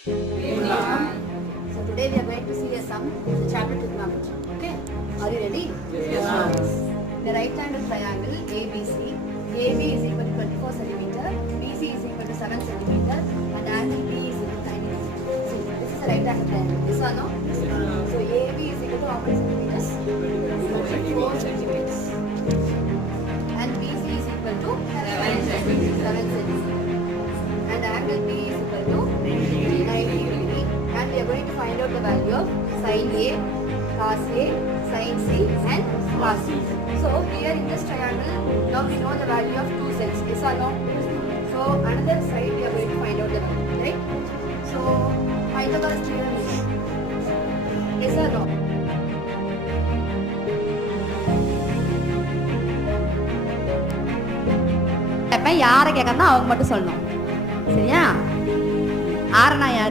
So today we are going to see a sum, the chapter trigonometry. Okay, are you ready? Yes, ma'am. The right-angled triangle ABC. AB is equal to 24 centimeter, BC is equal to 7 centimeter, and angle B is equal to 90 degree. So this is a right-angled triangle. This or no? So AB is equal to how many centimeters? 24 centimeters. And BC is equal to 7 centimeters. And angle B is equal to 90 degree. And we are going to find out the value of sin A, cos A, sin C, and cos C. So here in this triangle, now we know the value of two sides. Yes or no? So another side we are going to find out the value, right? So Pythagoras theorem is yes or no? யாரை கேட்கறதா அவங்க மட்டும் சொல்லணும். சரியா? ஆரனா யாரு?